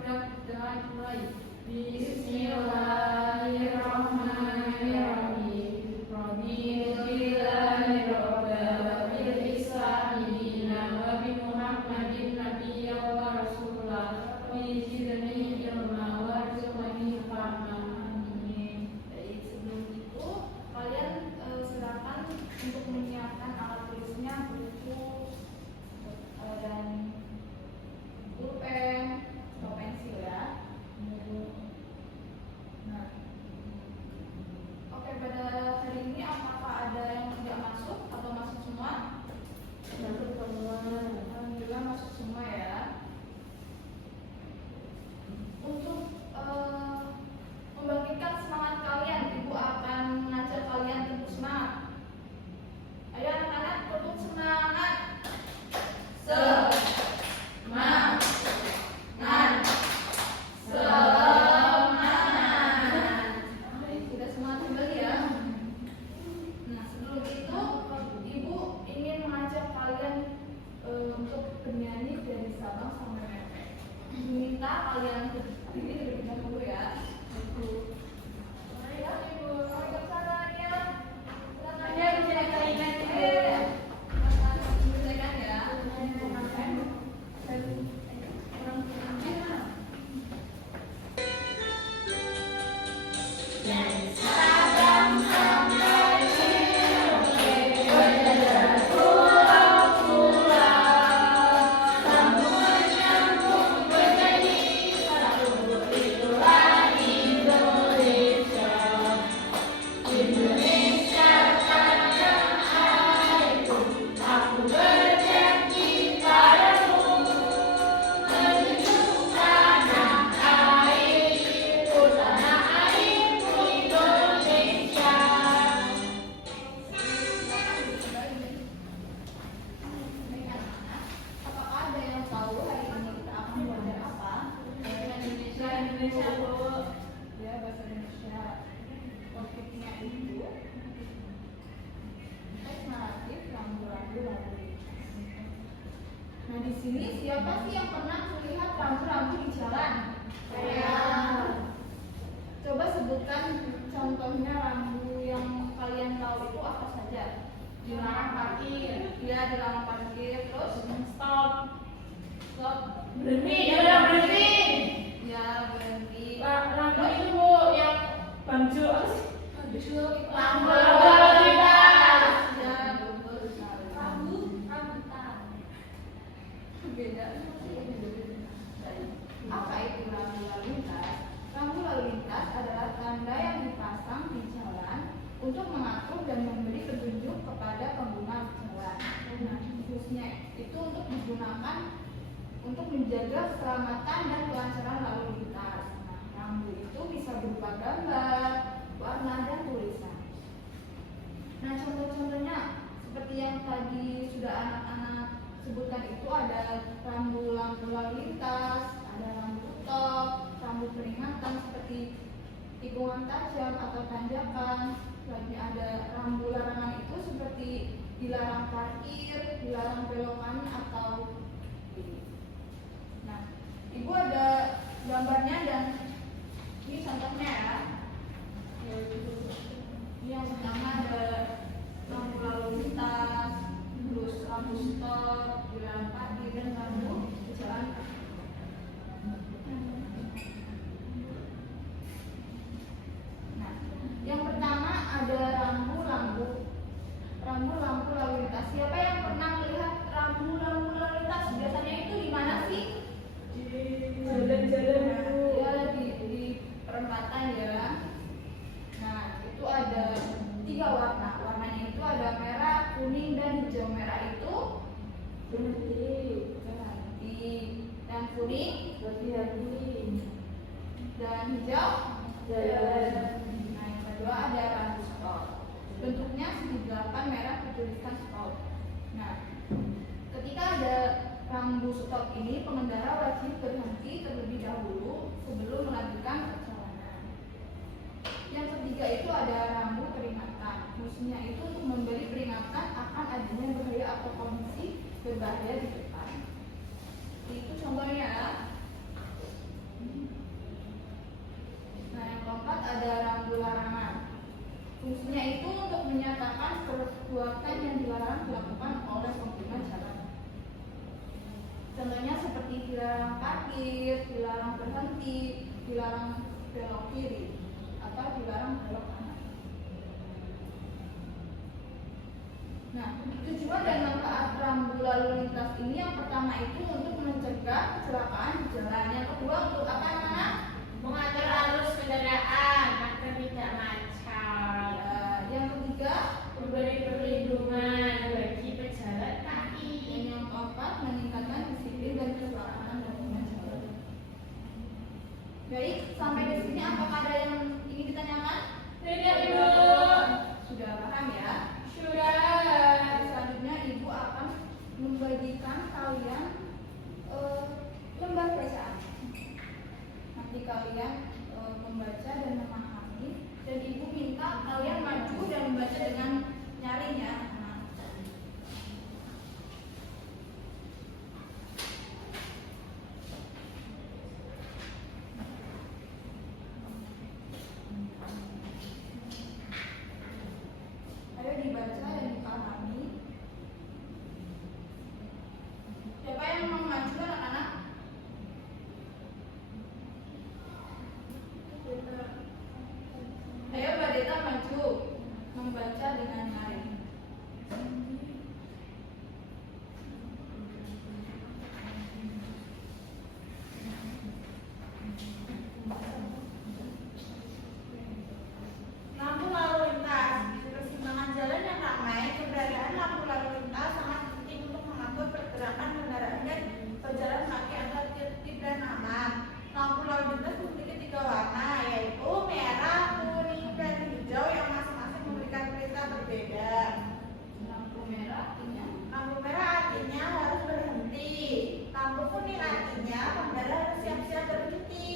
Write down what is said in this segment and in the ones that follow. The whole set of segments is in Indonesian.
dan mulai. Bismillahirrahmanirrahim. Raditu billahi rabban wa bil islami dinan wa bi Muhammadin nabiyyan wa rasulah wa zidni ilma warzuqni fahman. Baik, sebelum itu kalian silakan untuk menyiapkan alat tulisnya, buku dan pulpen atau pensil ya. Nah, oke, pada hari ini apakah ada yang tidak masuk atau masuk semua? Masuk semua. Alhamdulillah masuk semua ya. Untuk membangkitkan semangat kalian, Ibu akan mengajak kalian untuk semangat. Ayo anak-anak, untuk semangat. Semangat. Baik, sudah semangat kembali ya. Nah, sebelum itu Ibu ingin mengajak kalian untuk bernyanyi dari Sabang sampai Merauke. Minta kalian berdiri terlebih dahulu ya. Ya, Ibu, kami ke sana ya. Silakan ya, menyanyikan ya. Menyanyikan ya. Apakah ada yang tahu hari ini kita akan belajar apa? Indonesia, Bu. Ya, bahasa Indonesia. Topiknya itu teks naratif rambu-rambu lalu lintas. Nah, di sini siapa sih yang pernah melihat rambu-rambu di jalan? Saya. Coba sebutkan contohnya rambu yang kalian tahu itu apa saja? Dilarang parkir. Iya, dilarang parkir. Terus stop. Stop. Berhenti, ya berhenti. Ya, berhenti. Rambu itu Bu yang bangjo apa sih? Lampu lalu lintas. Ya, betul sekali. Rambutan. Beda. Baik. Apa itu rambu lalu lintas? Rambu lalu lintas adalah tanda yang dipasang di jalan untuk mengatur dan memberi petunjuk kepada pengguna jalan. Nah, khususnya itu untuk digunakan untuk menjaga keselamatan dan kelancaran lalu lintas. Nah, rambu itu bisa berupa gambar, warna, dan tulisan. Nah, contoh-contohnya seperti yang tadi sudah anak-anak sebutkan itu ada rambu lampu lalu lintas, ada rambu stop, rambu peringatan seperti tikungan tajam atau tanjakan. Lagi ada rambu larangan itu seperti dilarang parkir, dilarang belok kanan atau kiri. Nah, Ibu ada gambarnya dan ini contohnya ya. Ini yang pertama ada lampu lalu lintas, terus lampu stop, dilarang parkir, dan lampu jalan. Nah, yang pertama ada rambu-lampu lalu lintas. Siapa yang pernah melihat rambu-lampu lalu lintas? Biasanya itu di mana sih? Jalan-jalan Bu. Ya, di perempatan ya. Nah, itu ada 3 warna. Warnanya itu ada merah, kuning, dan hijau. Merah itu Berhenti. dan kuning, Hati-hati. dan hijau. Jalan. Nah, yang kedua ada rambu stop. Bentuknya segitiga merah bertuliskan stop. Nah, ketika ada rambu stop ini, pengendara wajib berhenti terlebih dahulu sebelum melanjutkan perjalanan. Yang ketiga itu ada rambu peringatan. Fungsinya itu untuk memberi peringatan akan adanya bahaya atau kondisi berbahaya di depan. Itu contohnya. parkir, dilarang berhenti, dilarang belok kiri, atau dilarang belok kanan. Nah, tujuan dan manfaat rambu lalu lintas ini yang pertama itu untuk mencegah kecelakaan di jalan. Yang kedua untuk apa anak-anak? Mengatur arus kendaraan agar tidak macet. Yang ketiga Memberi perlindungan bagi pejalan kaki. dan yang keempat meningkatkan disiplin dan keselamatan pengguna jalan. Baik, sampai di sini apakah ada yang ingin ditanyakan? Tidak, Ibu. Sudah paham ya? Sudah. Selanjutnya Ibu akan membagikan kalian lembar bacaan. Nanti kalian membaca dan memahami, dan Ibu minta kalian maju dan membaca dengan nyaring ya. Ayo dibaca dan dipahami. Siapa yang mau maju anak-anak? Ayo Mbak Deta maju membaca dengan nyaring. Lampu lalu lintas. Di persimpangan jalan yang ramai, keberadaan lampu lalu lintas sangat penting untuk mengatur pergerakan kendaraan dan pejalan kaki agar tertib dan aman. Lampu lalu lintas memiliki 3 warna, yaitu merah, kuning, dan hijau yang masing-masing memberikan perintah berbeda. Lampu merah artinya Lampu merah artinya harus berhenti. Lampu kuning artinya pengendara harus siap-siap berhenti.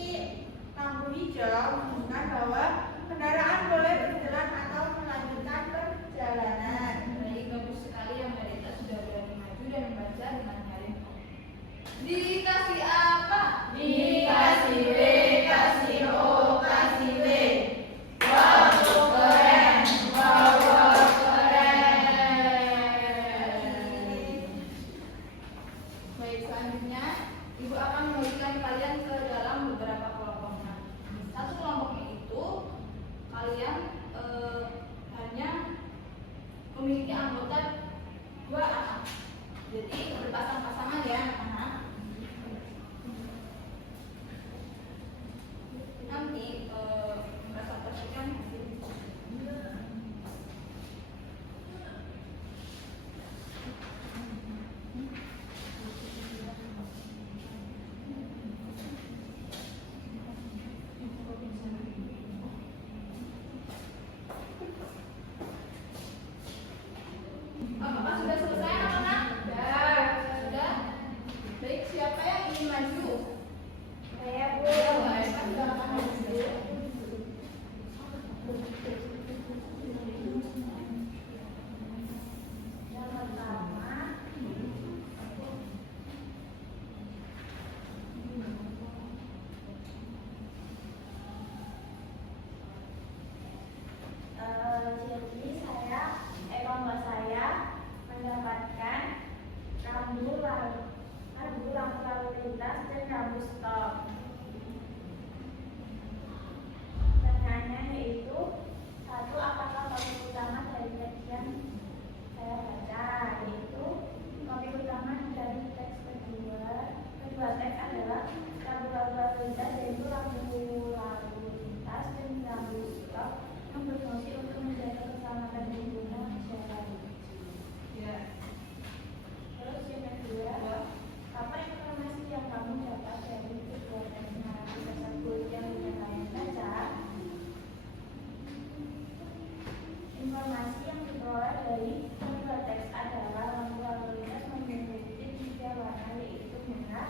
Lampu hijau menunjukkan bahwa kendaraan boleh berjalan atau melanjutkan perjalanan. Baik, bagus sekali yang Mbak Deta sudah berani maju dan membaca dengan nyaring. Dikasih apa? Dikasih B, kasih O, kasih W. Wow, keren. Wow, keren. Baik, selanjutnya Ibu akan membagikan kalian ke dalam beberapa kelompok. Nah, satu kelompoknya itu kalian hanya memiliki anggota 2 anak. Jadi berpasang-pasangan ya anak-anak. Nanti presentasikan hasil. Apakah sudah selesai anak-anak? Sudah. Baik, siapa yang ingin maju? Saya Baik, silakan maju. yang pertama, jadi kelompok saya mendapatkan lampu lalu lintas dan lampu stop. Pertanyaannya yaitu satu, apakah topik utama dari teks yang saya baca? Yaitu topik utama dari teks kedua teks adalah lampu lalu lintas, yaitu lampu lalu lintas dan lampu stop yang berfungsi untuk menjaga keselamatan pengguna jalan. Ya. Terus yang kedua, apa informasi yang kamu dapat dari kedua teks narasi tersebut yang ingin kalian baca? Informasi yang diperoleh dari kedua teks adalah lampu lalu lintas memiliki 3 warna, yaitu merah,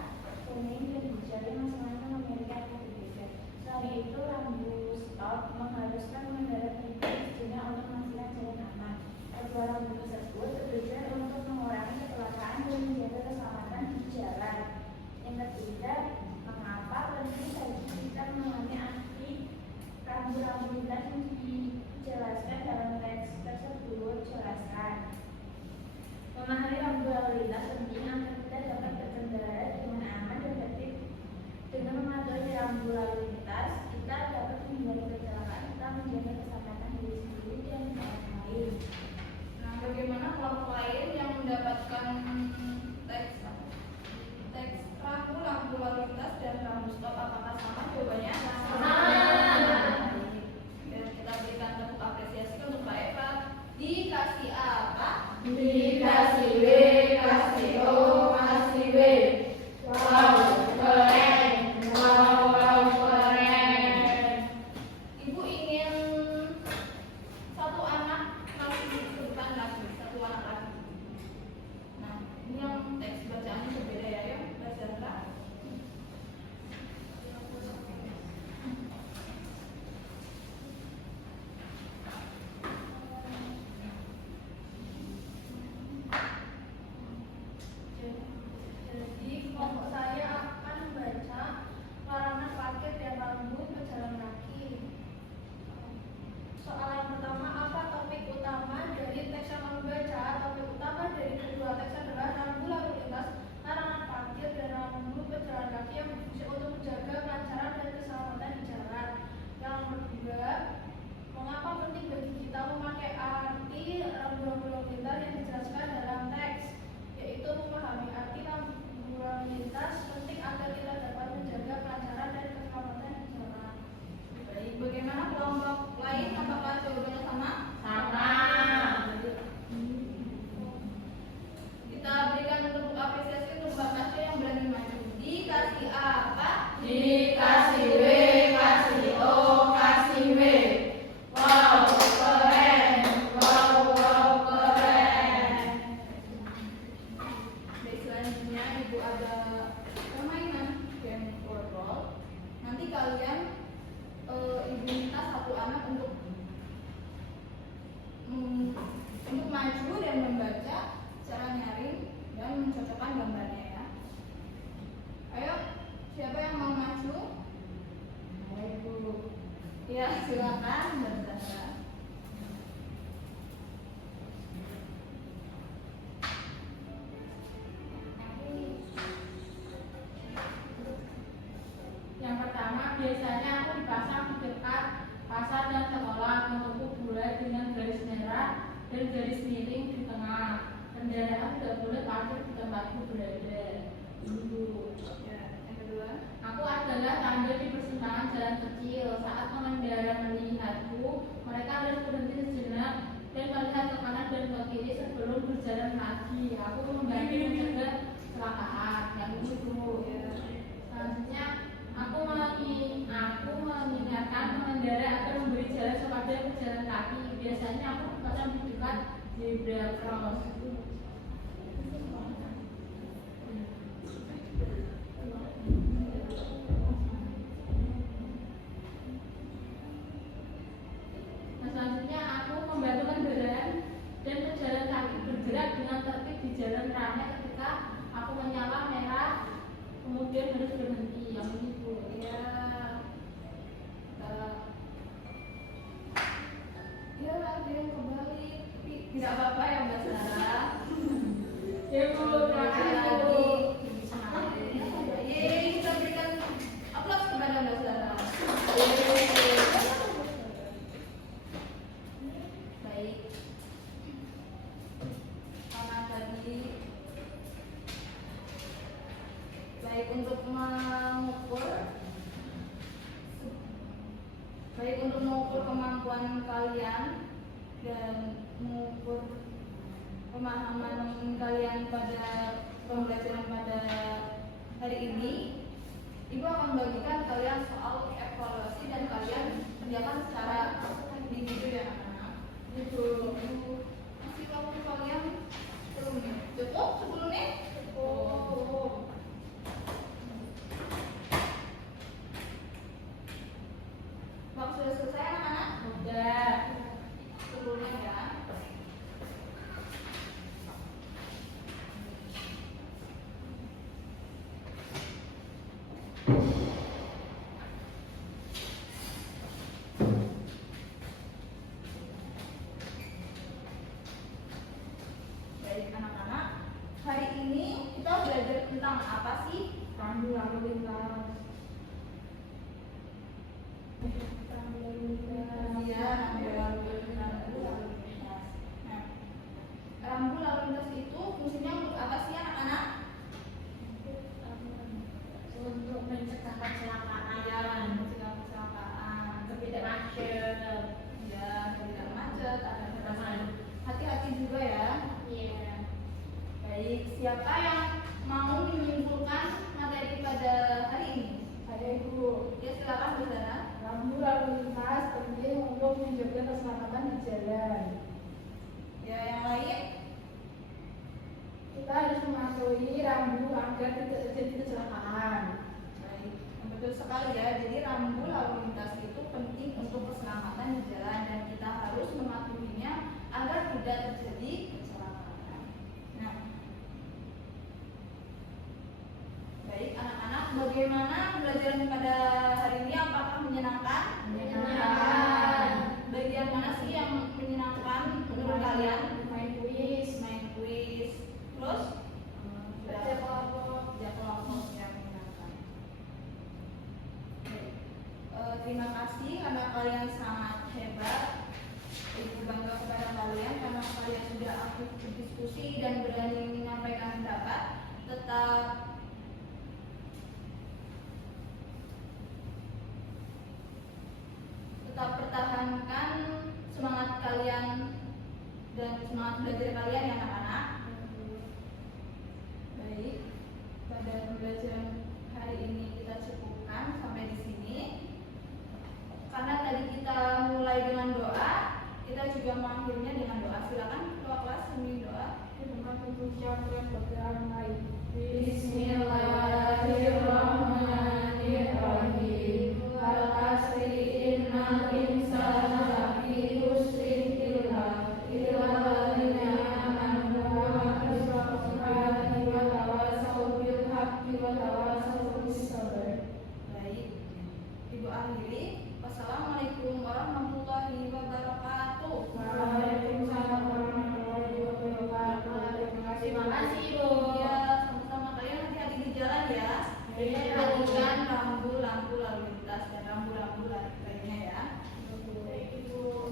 kuning, dan hijau yang masing-masing memiliki arti berbeda. Selain itu, lampu stop mengharuskan pengendara berhenti sejenak untuk memastikan jalan aman. Kedua lampu tersebut bertujuan untuk mengurangi kecelakaan dan menjaga keselamatan di jalan. Yang ketiga, mengapa penting bagi kita memahami arti rambu-rambu lintas yang dijelaskan dalam teks tersebut? Jelaskan. Memahami rambu lalu lintas penting agar kita dapat berkendara dengan aman dan tertib serta menjaga keselamatan diri sendiri dan orang lain. Nah, bagaimana kelompok lain yang mendapatkan teks rambu lalu lintas dan rambu stop, apakah sama? Jawabannya sama. Dan kita berikan tepuk apresiasi untuk Mbak Eva. Dikasih apa? Dikasih W, kasih O, kasih W. Wow, keren. Wow, keren. Ibu ingin satu anak lagi, sebutkan lagi, satu anak lagi. Nah, ini yang teks bacaannya berbeda ya, yuk, Mbak Zandra. Jadi kelompok saya akan membaca larangan parkir dan rambu pejalan kaki. Soal yang pertama, apa topik utama dari teks yang kami baca? Topik utama dari kedua teks adalah rambu lalu lintas, larangan parkir dan rambu pejalan kaki yang berfungsi untuk menjaga kelancaran dan keselamatan di jalan. Yang kedua, mengapa penting bagi kita memakai arti rambu-rambu lalu lintas yang dijelaskan dalam teks, yaitu memahami arti rambu lalu lintas penting agar kita dapat menjaga kelancaran dan keselamatan di jalan. Baik, bagaimana kelompok lain? Apakah jawabannya sama? Sama. Kita berikan tepuk apresiasi untuk Mbak Tasya yang berani maju. Dikasih apa? Dikasih W, kasih O, kasih W. Wow, keren. Wow, keren. Baik, selanjutnya Ibu ada permainan game football. Nanti kalian Ibu minta satu anak untuk maju dan membaca cara nyaring dan mencocokkan gambarnya ya. Ayo, siapa yang mau maju? Ayo, Bu. Ya, silakan Mbak Zahra. Yang pertama, biasanya aku dipasang di dekat pasar dan sekolah untuk bulat dengan garis merah dan garis miring di tengah. Kendaraan tidak boleh parkir di tempatku berada. Dulu. Ya, yang kedua. Aku adalah tanda di persimpangan jalan kecil. Saat pengendara melihatku, mereka harus berhenti sejenak dan melihat ke kanan dan ke kiri sebelum berjalan lagi. Aku membantu mencegah kecelakaan. Yang itu. Selanjutnya, aku mengingatkan pengendara agar memberi jalan kepada pejalan kaki. Biasanya aku dipasang di dekat zebra cross. Nah, selanjutnya aku membantu kendaraan dan pejalan kaki bergerak dengan tertib di jalan raya ketika aku menyala merah, kemudian harus berhenti. Yang ini Bu. Ya. Ya, ada yang kembali. Tidak apa-apa ya Mbak Zahra. Ya Bu, terima kasih Bu. Yeay, kita berikan aplaus kepada Mbak Zahra. Baik. Karena tadi baik untuk mengukur kemampuan kalian dan mengukur pemahaman kalian pada pembelajaran pada hari ini. Ibu akan membagikan kalian soal evaluasi dan kalian kerjakan secara individu ya anak-anak. Itu masih waktu kalian 10 menit. Cukup 10 menit? Cukup. Waktu sudah selesai anak-anak? Udah. 10 menit ya. Ya silakan Bu Zana. Rambu lalu lintas penting untuk menjaga keselamatan di jalan. Ya yang lain. Kita harus mematuhi rambu agar tidak terjadi kecelakaan. Baik, betul sekali ya. Jadi rambu lalu lintas itu penting untuk keselamatan di jalan dan kita harus mematuhinya agar tidak terjadi kecelakaan. Nah, baik anak-anak, bagaimana pembelajaran pada hari ini? Apakah menyenangkan? Menyenangkan. Bagian mana sih yang menyenangkan menurut kalian? Main kuis. Main kuis, terus Kerja kelompok. kerja kelompok yang menyenangkan. Terima kasih karena kalian sangat hebat. Ibu bangga kepada kalian karena kalian sudah aktif berdiskusi dan berani menyampaikan pendapat. Tetap pertahankan semangat kalian dan semangat belajar kalian ya anak-anak. Baik, pada pembelajaran hari ini kita cukupkan sampai di sini. Karena tadi kita mulai dengan doa, kita juga mengakhirinya dengan doa. Silakan ketua kelas sambil doa. Bismillahirrahmanirrahim. Wal asri innal insana lafi khusrin illa alladziina aamanu wa amilus solihati wa tawassaw bil haqqi wa tawassaw bis sabr. Baik, Ibu akhiri. Wassalamualaikum warahmatullahi wabarakatuh. Waalaikumsalam warahmatullahi wabarakatuh. Terima kasih, Ibu. Ya, sama-sama. Kalian hati-hati di jalan ya. Iya. Perhatikan rambu-rambu lalu lintas dan rambu-rambu lainnya ya. Baik, Ibu.